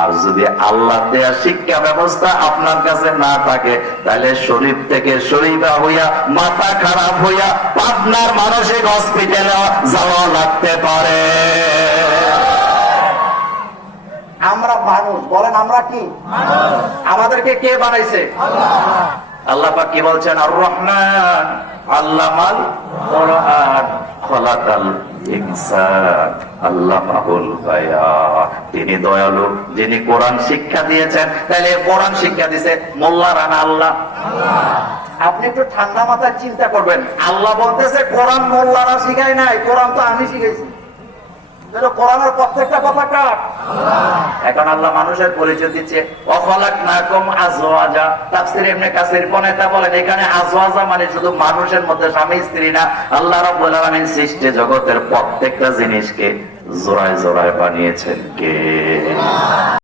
আর যদি আল্লাহ দেয়া শিক্ষা ব্যবস্থা আপনার কাছে না থাকে, তাহলে শরীফ থেকে শরীফা হইয়া মাথা খারাপ হইয়া পাবনার মানসিক হসপিটালে যাওয়া লাগতে পারে। আমরা মানুষ, বলেন আমরা কি? আমাদেরকে কে বানাইছে? আল্লাহ পাক কি বলছেন? আর রহমান আল্লামাল কোরআন খলাকাল ইনসান আল্লামাহুল বায়ান। তিনি দয়ালু, যিনি কোরআন শিক্ষা দিয়েছেন। তাহলে কোরআন শিক্ষা দিয়েছে মোল্লারা না আল্লাহ? আপনি একটু ঠান্ডা মাথায় চিন্তা করবেন। আল্লাহ বলতেছে কোরআন মোল্লারা শিখায় নাই, কোরআন তো আমি শিখাইছি। কোরআনের প্রত্যেকটা কথা কার? এখন আল্লাহ মানুষের পরিচয় দিচ্ছে ওয়াখালাকনাকুম আজওয়াজা। তাফসীর ইবনে কাসির পনেতা বলেন এখানে আজওয়াজা মানে শুধু মানুষের মধ্যে স্বামী স্ত্রী না, আল্লাহ রাব্বুল আলামিন সৃষ্টি জগতের প্রত্যেকটা জিনিসকে জোড়ায় জোড়ায় বানিয়েছেন কে?